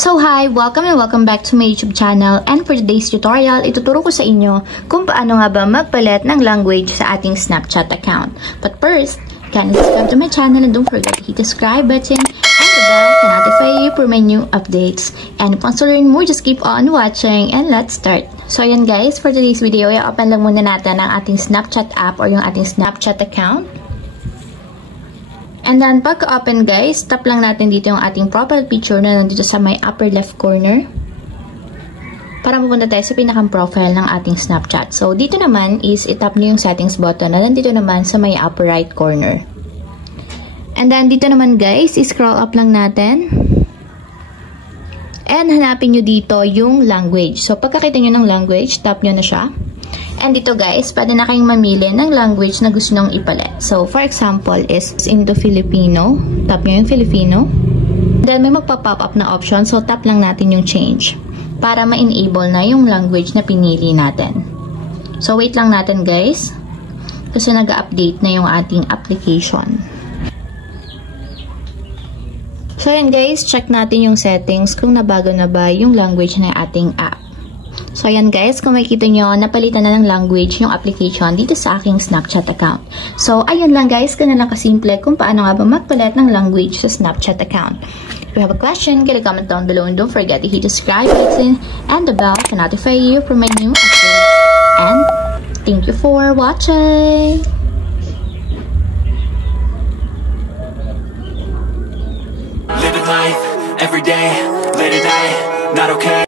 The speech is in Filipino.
So hi! Welcome and welcome back to my YouTube channel, and for today's tutorial, ituturo ko sa inyo kung paano nga ba magpalit ng language sa ating Snapchat account. But first, kindly subscribe to my channel and don't forget to hit the subscribe button and the bell to notify you for my new updates. And if you want to learn more, just keep on watching and let's start. So ayan guys, for today's video, i-open lang muna natin ang ating Snapchat app or yung ating Snapchat account. And then, pagka-open guys, tap lang natin dito yung ating profile picture na nandito sa may upper left corner. Para mapunta tayo sa pinakang profile ng ating Snapchat. So, dito naman is itap nyo yung settings button na nandito naman sa may upper right corner. And then, dito naman guys, scroll up lang natin. And hanapin nyo dito yung language. So, pagkakita nyo ng language, tap nyo na siya. And dito guys, pwede na kayong mamili ng language na gusto nyong ipalit. So, for example, is into Filipino. Tap nyo yung Filipino. Then, may magpa-pop up na option. So, tap lang natin yung change. Para ma-enable na yung language na pinili natin. So, wait lang natin guys. Kasi nag-update na yung ating application. So, yun guys, check natin yung settings kung nabago na ba yung language na ating app. So, ayan guys, kung makikita nyo, napalitan na ng language yung application dito sa aking Snapchat account. So, ayun lang guys, ganun lang kasimple kung paano nga ba magpalit ng language sa Snapchat account. If you have a question, get a comment down below and don't forget to hit the subscribe button and the bell to notify you for my new updates. And thank you for watching! Living life, every day, late at night, not okay.